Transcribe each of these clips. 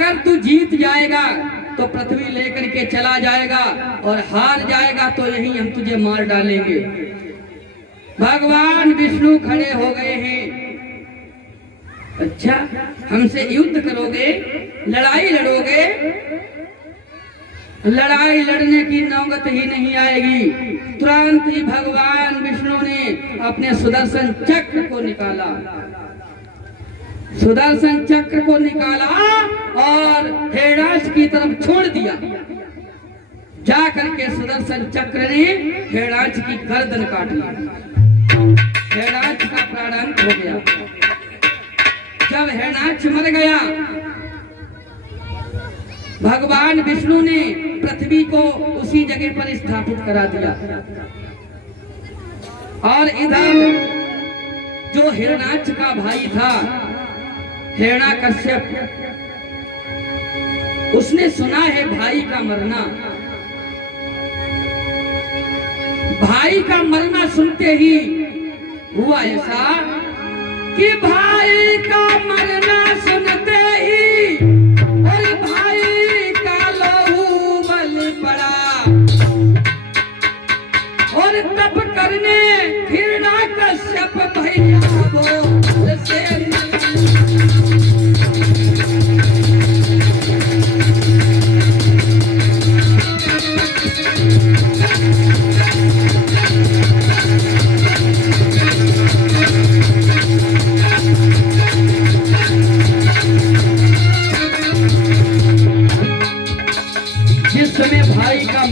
अगर तू जीत जाएगा तो पृथ्वी लेकर के चला जाएगा और हार जाएगा तो यहीं हम तुझे मार डालेंगे। भगवान विष्णु खड़े हो गए हैं। अच्छा, हमसे युद्ध करोगे, लड़ाई लड़ोगे? लड़ाई लड़ने की नौबत ही नहीं आएगी। तुरंत ही भगवान विष्णु ने अपने सुदर्शन चक्र को निकाला, सुदर्शन चक्र को निकाला और हिरणाक्ष की तरफ छोड़ दिया। जा करके सुदर्शन चक्र ने हिरणाक्ष की गर्दन काट ली। हिरणाक्ष का प्राणांत हो गया। जब हिरणाक्ष मर गया, भगवान विष्णु ने पृथ्वी को उसी जगह पर स्थापित करा दिया। और इधर जो हिरणाक्ष का भाई था हिरण्यकश्यप, उसने सुना है भाई का मरना। भाई का मरना सुनते ही हुआ ऐसा कि भाई का मरना सुनते ही और भाई का लहू बल पड़ा और तप करने हिरण्यकश्यप भैया वो से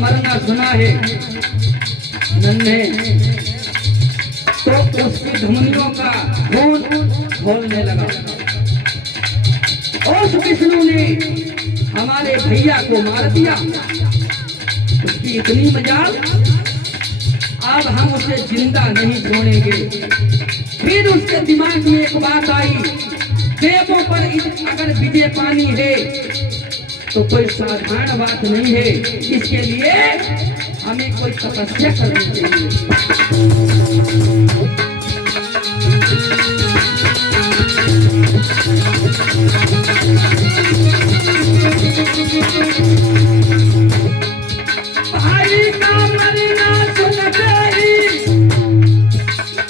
मरना सुना है नन्हे, तो उसकी धमनियों का खून खोलने लगा। उस विष्णु ने हमारे भैया को मार दिया। उसकी इतनी मजाल, अब हम उसे जिंदा नहीं छोड़ेंगे। फिर उसके दिमाग में एक बात आई, देवों पर अगर विजय पानी है तो कोई साधारण बात नहीं है। इसके लिए हमें कोई तपस्या करनी चाहिए। भाई का मरना सुनते ही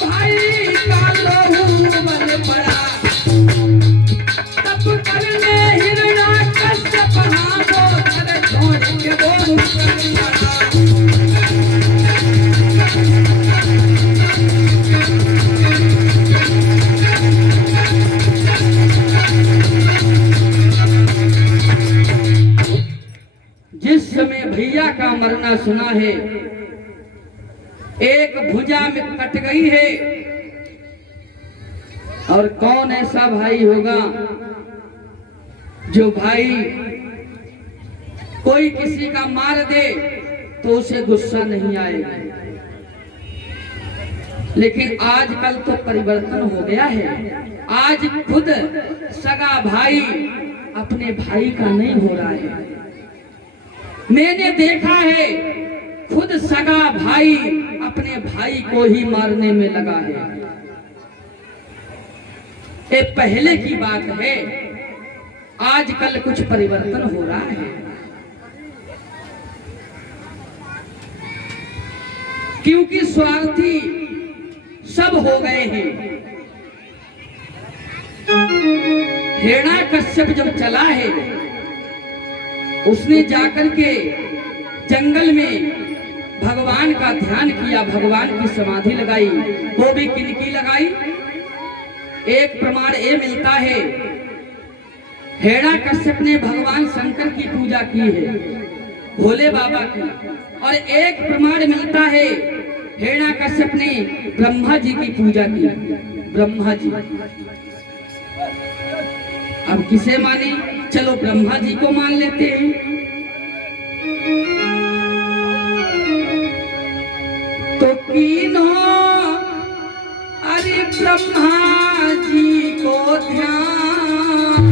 भाई का लहू बल पड़ा। तप करने हिरण्यकश्यप हाथों पर छोड़ के बोल पड़ा। जिस समय भैया का मरना सुना है, एक भुजा में कट गई है। और कौन ऐसा भाई होगा जो भाई कोई किसी का मार दे तो उसे गुस्सा नहीं आएगा। लेकिन आजकल तो परिवर्तन हो गया है। आज खुद सगा भाई अपने भाई का नहीं हो रहा है। मैंने देखा है खुद सगा भाई अपने भाई को ही मारने में लगा है। ये पहले की बात है, आजकल कुछ परिवर्तन हो रहा है। क्योंकि स्वार्थी सब हो गए हैं। हिरण्यकश्यप जब चला है, उसने जाकर के जंगल में भगवान का ध्यान किया, भगवान की समाधि लगाई। वो भी किनकी लगाई? एक प्रमाण ये मिलता है, हिरण्यकश्यप ने भगवान शंकर की पूजा की है, भोले बाबा की। और एक प्रमाण मिलता है, हिरण्यकश्यप ने ब्रह्मा जी की पूजा की, ब्रह्मा जी। अब किसे माने? चलो ब्रह्मा जी को मान लेते हैं। तो कीनो अरे ब्रह्मा जी को ध्यान,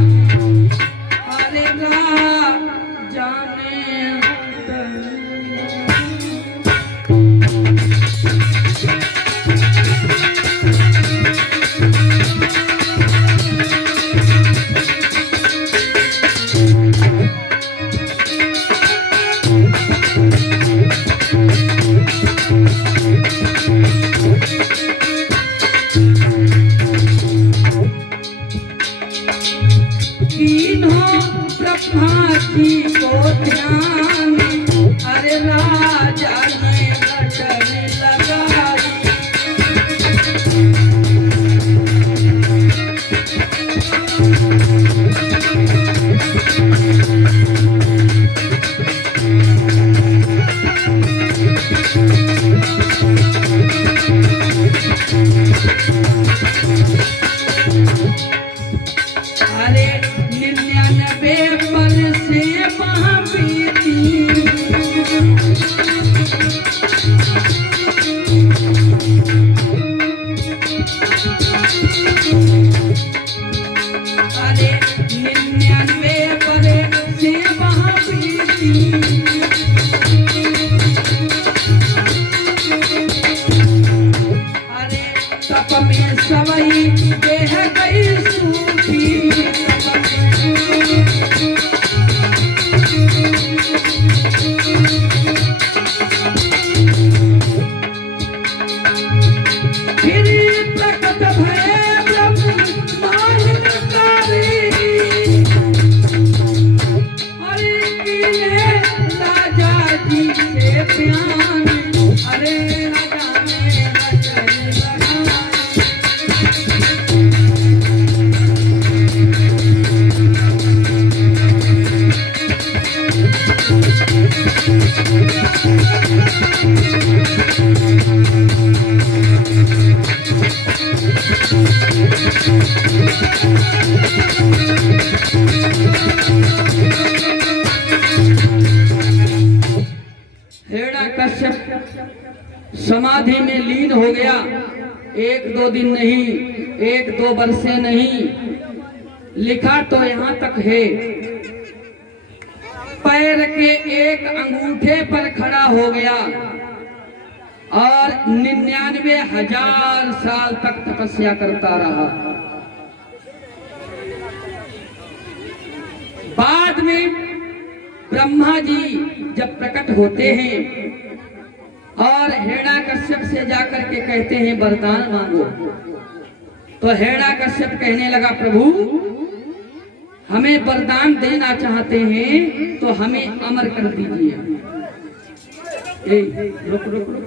अरे जाने ब्रह्मा जी को ध्यान, अरे राजा ने घटने लगाई। अरे 99 पर से महाबीती, अरे 99 पर से महाबीती, अरे तप में सवई देह गई सूखी। फिर प्रकट भये ब्रह्मांडकारी, अरे किए राजा जी से प्यान, अरे राजा ने घटने लगाई। हिरण्यकश्यप समाधि में लीन हो गया। 1-2 दिन नहीं, 1-2 वर्षे नहीं, लिखा तो यहाँ तक है, पैर के एक अंगूठे पर खड़ा हो गया और 99,000 साल तक तपस्या करता रहा। बाद में ब्रह्मा जी जब प्रकट होते हैं और हिरण्यकश्यप से जाकर के कहते हैं वरदान मांगो, तो हिरण्यकश्यप कहने लगा प्रभु हमें वरदान देना चाहते हैं तो हमें अमर कर दीजिए। रुक रुक रुक।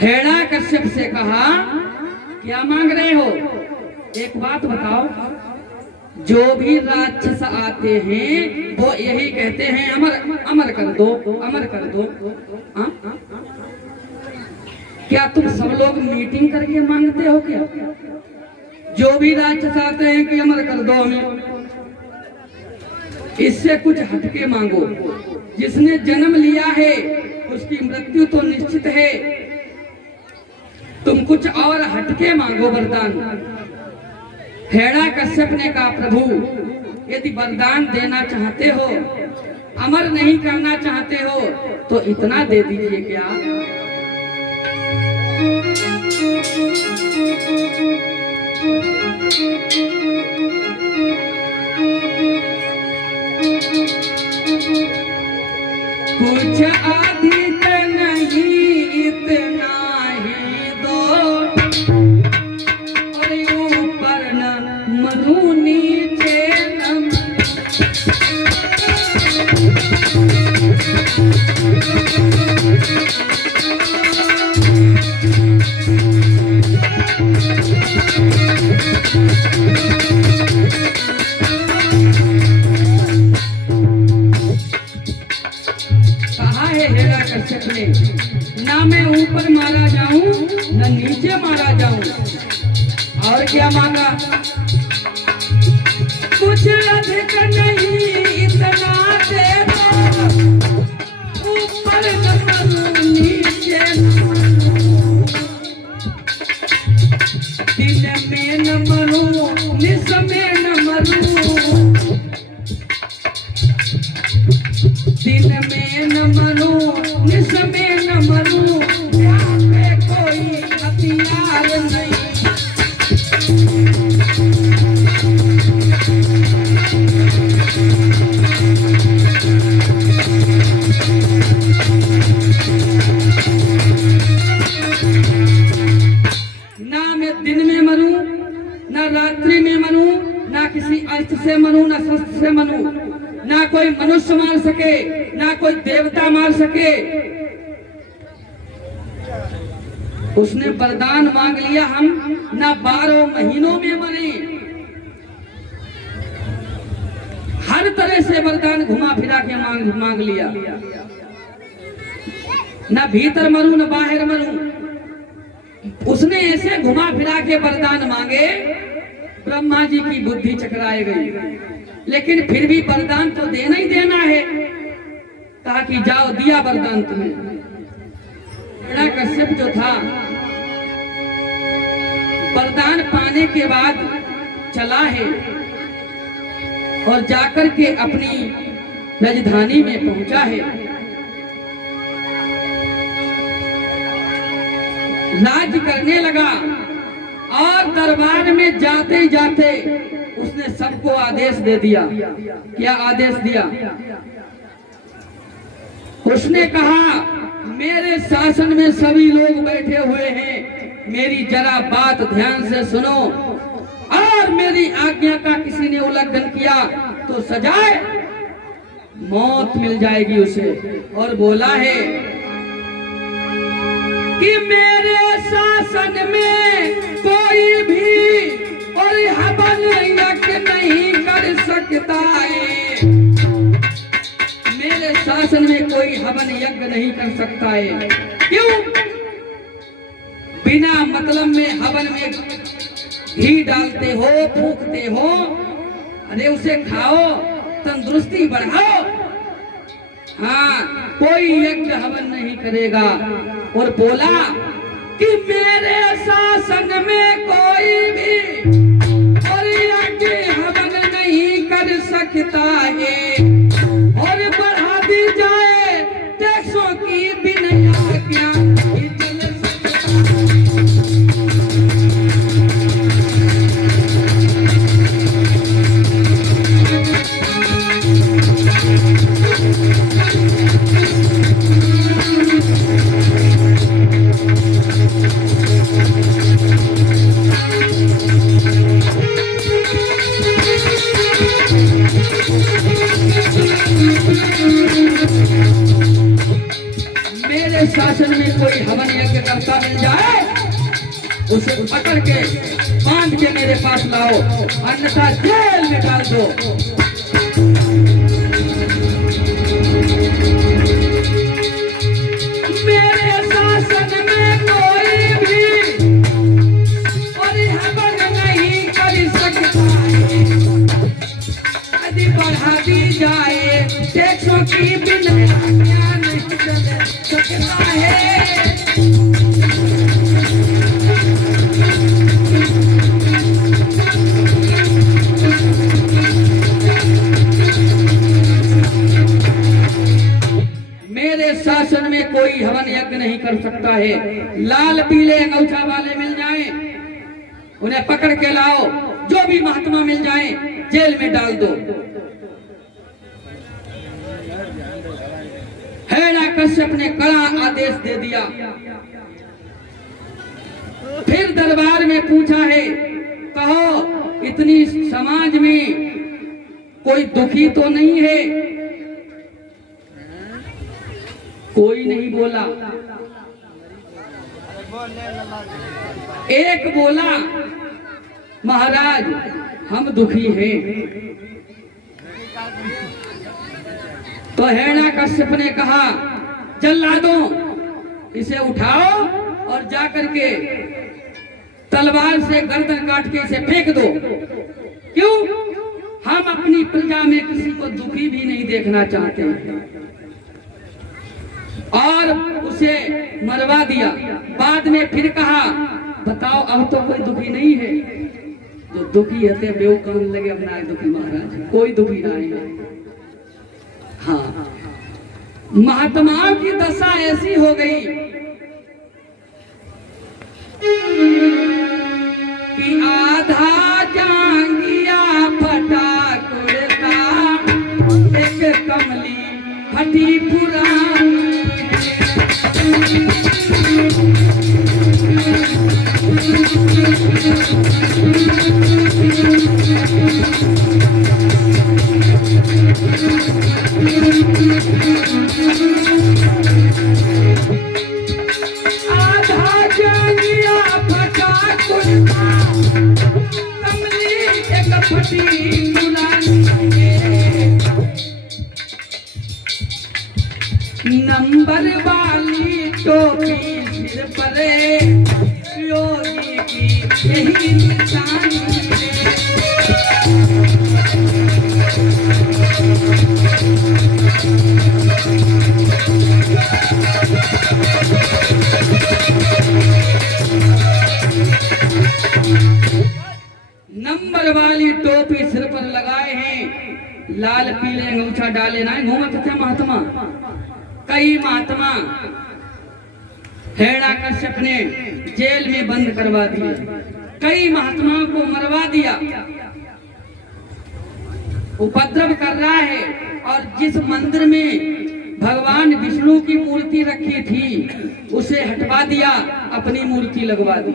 हिरण्यकश्यप से कहा क्या मांग रहे हो? एक बात बताओ, जो भी राक्षस आते हैं वो यही कहते हैं अमर अमर कर दो, अमर कर दो। क्या तुम सब लोग मीटिंग करके मांगते हो क्या? जो भी राक्षस आते हैं कि अमर कर दो हमें, इससे कुछ हटके मांगो। जिसने जन्म लिया है उसकी मृत्यु तो निश्चित है, तुम कुछ और हटके मांगो वरदान। हिरण्यकश्यप ने कहा प्रभु यदि वरदान देना चाहते हो, अमर नहीं करना चाहते हो तो इतना दे दीजिए क्या? कुछ अधिक नहीं इतना ही दो, और ऊपर न मनु नीचे न। हिरण्यकश्यप ने ना मैं ऊपर मारा जाऊं न नीचे मारा जाऊं, और क्या मांगा? कुछ अधिक नहीं इतना दे दो, ऊपर न मरू नीचे न। दिन में न मरू निस में न मरू, दिन में न मरू निस में न मरू, यहाँ पे कोई हथियार नहीं। किसी अस्त्र से मरू न शस्त्र से मरू, ना कोई मनुष्य मार सके ना कोई देवता मार सके। उसने वरदान मांग लिया, हम ना 12 महीनों में मरे। हर तरह से वरदान घुमा फिरा के मांग लिया, ना भीतर मरू न बाहर मरू। उसने ऐसे घुमा फिरा के वरदान मांगे, ब्रह्मा जी की बुद्धि चकराई गई, लेकिन फिर भी वरदान तो देना ही देना है। कहा कि जाओ, दिया वरदान तुम्हें। हिरण्यकश्यप जो था, वरदान पाने के बाद चला है और जाकर के अपनी राजधानी में पहुंचा है। राज करने लगा और दरबार में जाते जाते उसने सबको आदेश दे दिया। क्या आदेश दिया? उसने कहा, मेरे शासन में सभी लोग बैठे हुए हैं, मेरी जरा बात ध्यान से सुनो, और मेरी आज्ञा का किसी ने उल्लंघन किया तो सजाए मौत मिल जाएगी उसे। और बोला है कि मेरे शासन में कोई भी और हवन यज्ञ नहीं कर सकता है। मेरे शासन में कोई हवन यज्ञ नहीं कर सकता है। क्यों? बिना मतलब में हवन में घी डालते हो, फूकते हो, अरे उसे खाओ, तंदुरुस्ती बढ़ाओ। हाँ, कोई यज्ञ हवन नहीं करेगा। और बोला कि मेरे शासन में कोई भी और यज्ञ हवन नहीं कर सकता है। और बढ़ा दी जाए टैक्सों की बिना आज्ञा। मेरे शासन में कोई हवन यज्ञ करता मिल जाए, उसे पकड़ के बांध के मेरे पास लाओ, अन्यथा जेल में डाल दो। मेरे शासन में कोई भी और हवन नहीं कर सकता है। यदि बढ़ा दी जाए टैक्सों की बिना आज्ञा नहीं चल सकता है। मेरे शासन में कोई हवन यज्ञ नहीं कर सकता है। लाल पीले अंगूठा वाले मिल जाएं, उन्हें पकड़ के लाओ, जो भी महात्मा मिल जाएं जेल में डाल दो। हिरण्यकश्यप ने कड़ा आदेश दे दिया। फिर दरबार में पूछा है, कहो इतनी समाज में कोई दुखी तो नहीं है? कोई नहीं बोला। एक बोला, महाराज हम दुखी हैं। तो हिरण्यकश्यप ने कहा, जल्लादों इसे उठाओ और जाकर के तलवार से गर्दन काट के इसे फेंक दो। क्यों? हम अपनी प्रजा में किसी को दुखी भी नहीं देखना चाहते। और उसे मरवा दिया। बाद में फिर कहा, बताओ अब तो कोई दुखी नहीं है। जो दुखी है बेवकूफ लगे अपना दुखी, महाराज कोई दुखी नहीं है। हाँ, महात्माओं की दशा ऐसी हो गई कि आधा जांगिया फटा कुर्ता, एक कमली फटी पुरानी। लाल पीले अंगूछा डाले ना घूमत थे महात्मा। कई महात्मा हिरण्याकश्यप ने जेल में बंद करवा दिए, कई महात्माओं को मरवा दिया, उपद्रव कर रहा है। और जिस मंदिर में भगवान विष्णु की मूर्ति रखी थी उसे हटवा दिया, अपनी मूर्ति लगवा दी।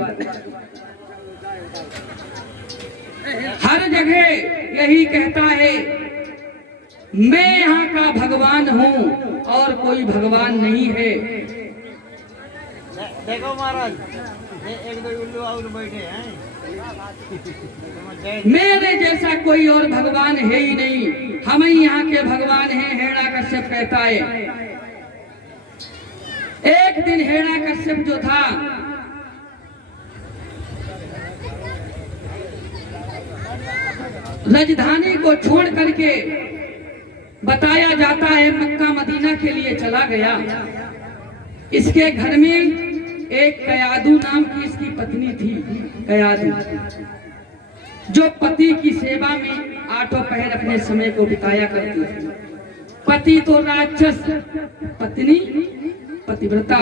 हर जगह यही कहता है मैं यहाँ का भगवान हूँ और कोई भगवान नहीं है। देखो महाराज, एक दो उल्लू और बैठे हैं। मेरे जैसा कोई और भगवान है ही नहीं, हम ही यहाँ के भगवान हैं, हिरण्याकश्यप कहता है। एक दिन हिरण्याकश्यप जो था राजधानी को छोड़ करके बताया जाता है मक्का मदीना के लिए चला गया। इसके घर में एक कयादू नाम की इसकी पत्नी थी, कयादू, जो पति की सेवा में आठों पहर अपने समय को बिताया करती थी। पति तो राक्षस, पत्नी पतिव्रता,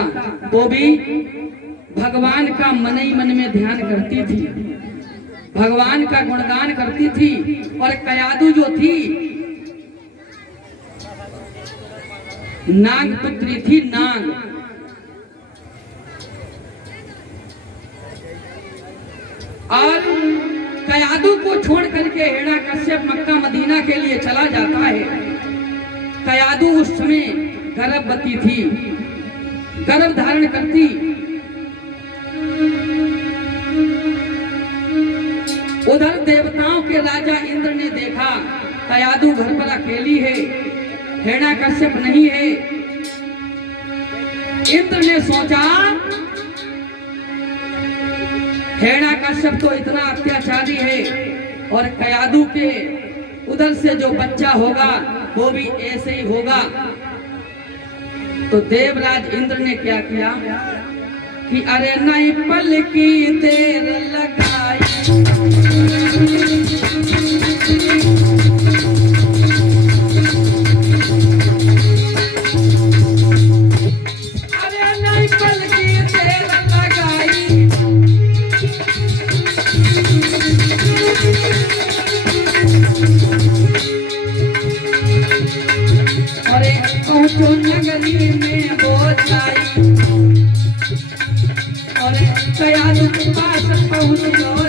वो भी भगवान का मन ही मन में ध्यान करती थी, भगवान का गुणगान करती थी। और कयादू जो थी नाग पुत्री थी, नाग। और कयादू को छोड़ करके हिरण्याकश्यप मक्का मदीना के लिए चला जाता है। कयादू उस समय गर्भवती थी, गर्भ धारण करती। उधर देवताओं के राजा इंद्र ने देखा कयादू घर पर अकेली है, हिरण्याकश्यप नहीं है। इंद्र ने सोचा हिरण्याकश्यप तो इतना अत्याचारी है और कयादू के उधर से जो बच्चा होगा वो भी ऐसे ही होगा। तो देवराज इंद्र ने क्या किया कि अरे नहीं पल की देर लगाई, अरे नहीं पल की देर लगाई, अरे पहुंचो नगरी में बोलाई, और कयादू के पास पहुंच जाई।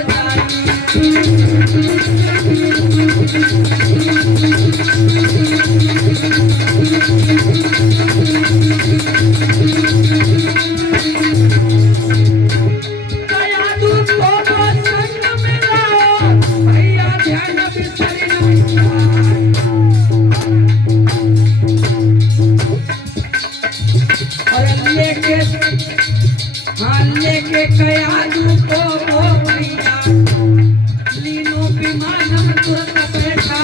कयादू को संग मिला, भैया ध्यान बिसरना। और लेके कयादू को वो भैया लीनो विमान में तुरंत बैठा।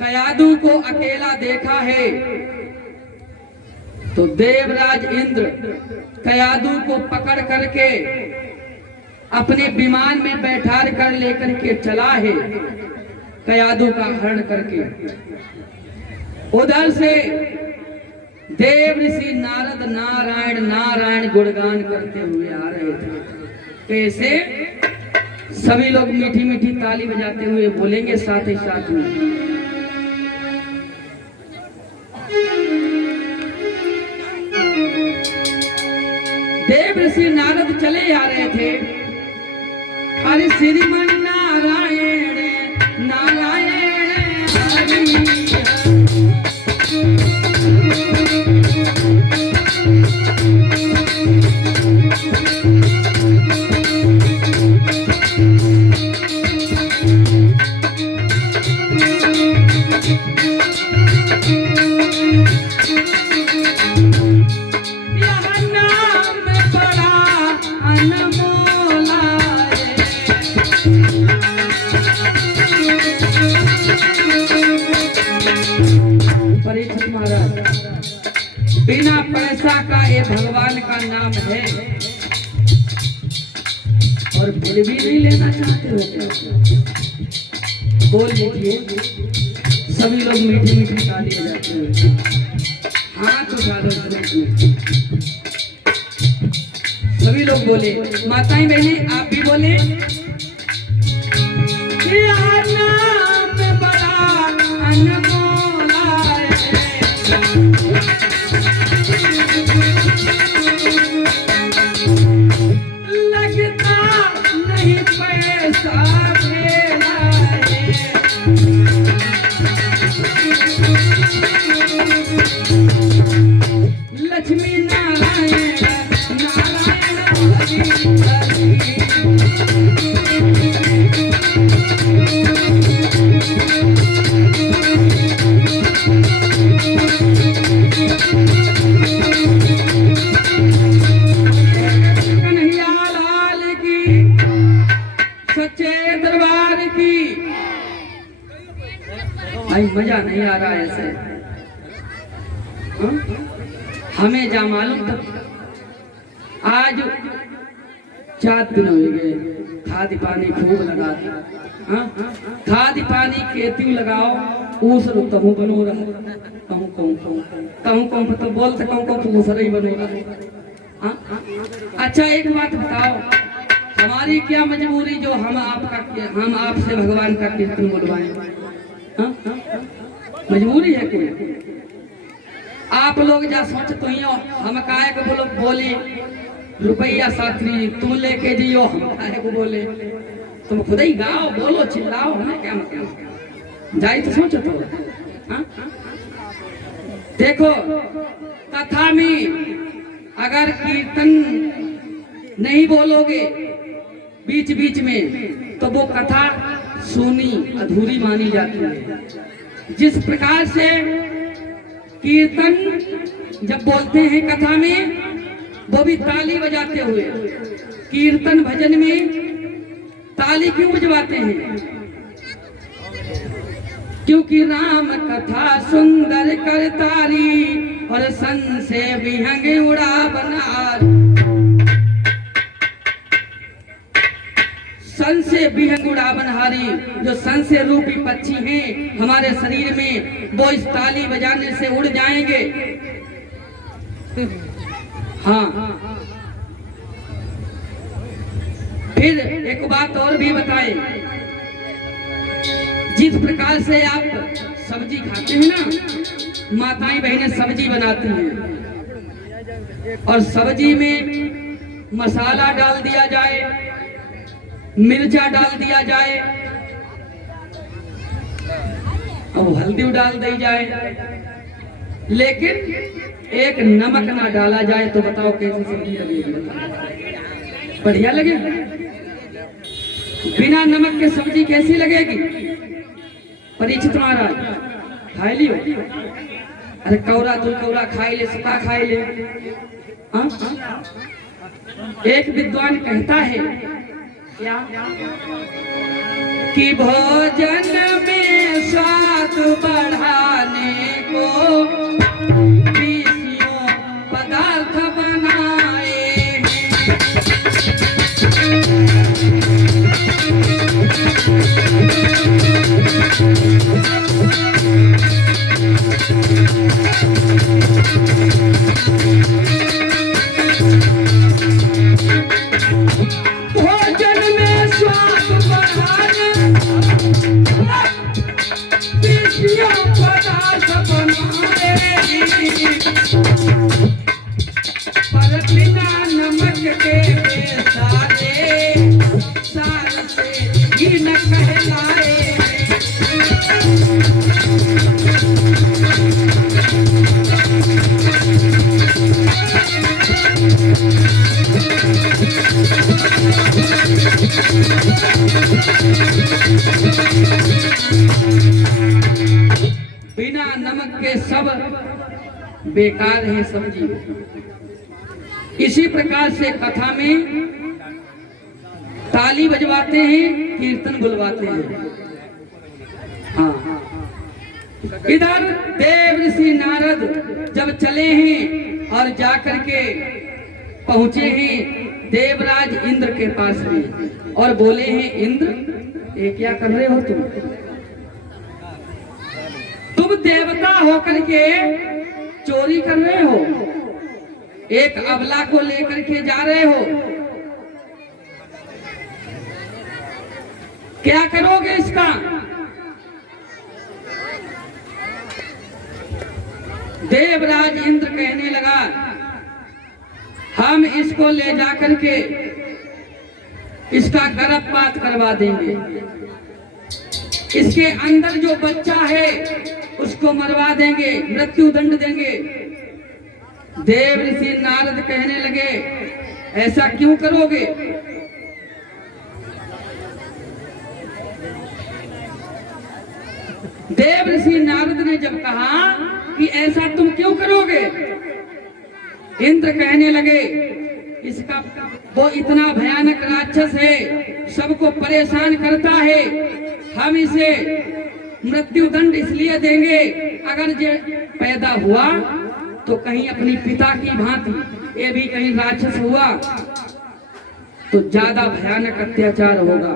कयादू को अकेला देखा है तो देवराज इंद्र कयादू को पकड़ करके अपने विमान में बैठा कर लेकर के चला है, कयादू का हरण करके। उधर से देव ऋषि नारद नारायण नारायण गुणगान करते हुए आ रहे थे। कैसे? सभी लोग मीठी मीठी ताली बजाते हुए बोलेंगे साथ ही साथ में। देव ऋषि नारद चले आ रहे थे। हरि श्रीमन नारायण नारायण हरि। यह नाम बड़ा अनमोला है। महाराज बिना पैसा का ये भगवान का नाम है और बिल भी नहीं लेना चाहते हो क्या? बोल लीजिए। सभी लोग मीठी मीठी तालियां जाते हैं। हाथ उठा दो सभी लोग बोले। माताएं बहनें आप भी बोले। नाम बड़ा अनमोला लगता नहीं पैसा लक्ष्मी नारायण नारायण हरि मजा नहीं आ रहा है ऐसे। हमें जा मालूम था आज 4 दिन हो गए खाद पानी खूब लगा खाद पानी खेती लगाओ ऊस तहु बनो रहा कहूँ तो बोलते कहूँ दूसरा ही बनो रहा। अच्छा एक बात बताओ हमारी क्या मजबूरी जो हम आपसे भगवान का कीर्तन बुलवाएं? मजबूरी है कोई? आप लोग जा सोच तो ही हम काहे को बोले रुपया शास्त्री तुम लेके जियो हम काहे को बोले? तुम खुद ही गाओ बोलो चिल्लाओ हमें क्या मतलब जाई तो सोचो तो। देखो कथा में अगर कीर्तन नहीं बोलोगे बीच बीच में तो वो कथा सुनी अधूरी मानी जाती है। जिस प्रकार से कीर्तन जब बोलते हैं कथा में वो भी ताली बजाते हुए, कीर्तन भजन में ताली क्यों बजवाते हैं? क्योंकि राम कथा सुंदर करतारी और सन से विहंग उड़ा बनार। सन से विहंग उड़ावनहारी जो सन से रूपी पक्षी हैं हमारे शरीर में वो इस ताली बजाने से उड़ जाएंगे। हाँ फिर एक बात और भी बताएं। जिस प्रकार से आप सब्जी खाते हैं ना माताएं बहनें सब्जी बनाती हैं और सब्जी में मसाला डाल दिया जाए मिर्चा डाल दिया जाए और हल्दी डाल दी जाए लेकिन एक नमक ना डाला जाए तो बताओ कैसी सब्जी लगेगी? बढ़िया लगेगी? बिना नमक के सब्जी कैसी लगेगी? परीक्षित महाराज खाई लियो। अरे कौरा तुल कौरा खाई ले सुखा खाई ले। एक विद्वान कहता है क्या कि भोजन में स्वाद बढ़ाने को बीसियों पदार्थ बनाए पर बिना नमक के सारे सार से ही न कहलाए। बिना नमक के सब बेकार है सब्जी। इसी प्रकार से कथा में ताली बजवाते हैं कीर्तन बुलवाते हैं। हाँ इधर देव ऋषि नारद जब चले हैं और जाकर के पहुंचे हैं देवराज इंद्र के पास में और बोले हैं, इंद्र ये क्या कर रहे हो तुम देवता होकर के चोरी कर रहे हो, एक अबला को लेकर के जा रहे हो, क्या करोगे इसका? देवराज इंद्र कहने लगा, हम इसको ले जाकर के इसका गर्भपात करवा देंगे, इसके अंदर जो बच्चा है उसको मरवा देंगे, मृत्यु दंड देंगे। देव ऋषि नारद कहने लगे, ऐसा क्यों करोगे? देव ऋषि नारद ने जब कहा कि ऐसा तुम क्यों करोगे, इंद्र कहने लगे, इसका वो इतना भयानक राक्षस है, सबको परेशान करता है, हम इसे मृत्यु दंड इसलिए देंगे अगर ये पैदा हुआ तो कहीं अपनी पिता की भांति ये भी कहीं राक्षस हुआ तो ज्यादा भयानक अत्याचार होगा।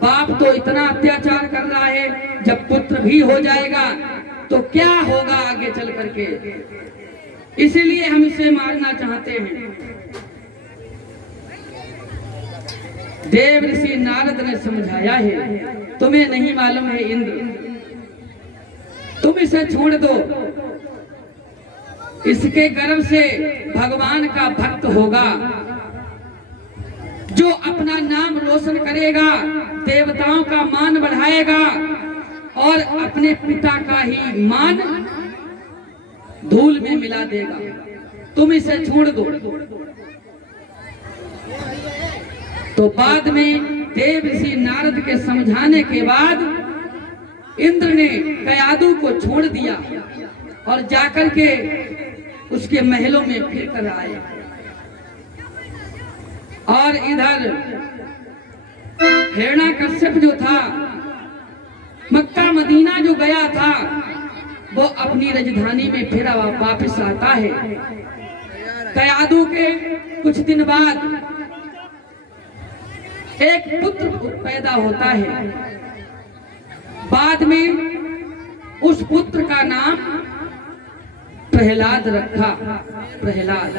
बाप तो इतना अत्याचार कर रहा है, जब पुत्र भी हो जाएगा तो क्या होगा आगे चल करके, इसीलिए हम इसे मारना चाहते हैं। देव ऋषि नारद ने समझाया है, तुम्हें नहीं मालूम है इंद्र, तुम इसे छोड़ दो, इसके गर्भ से भगवान का भक्त होगा, जो अपना नाम रोशन करेगा, देवताओं का मान बढ़ाएगा और अपने पिता का ही मान धूल में मिला देगा, तुम इसे छोड़ दो। तो बाद में देव ऋषि नारद के समझाने के बाद इंद्र ने कयादु को छोड़ दिया और जाकर के उसके महलों में फिर कर आए। और इधर हिरण्यकश्यप जो था, मक्का मदीना जो गया था, वो अपनी राजधानी में फिर वापस आता है। कयादु के कुछ दिन बाद एक पुत्र पैदा होता है, बाद में उस पुत्र का नाम प्रहलाद रखा। प्रहलाद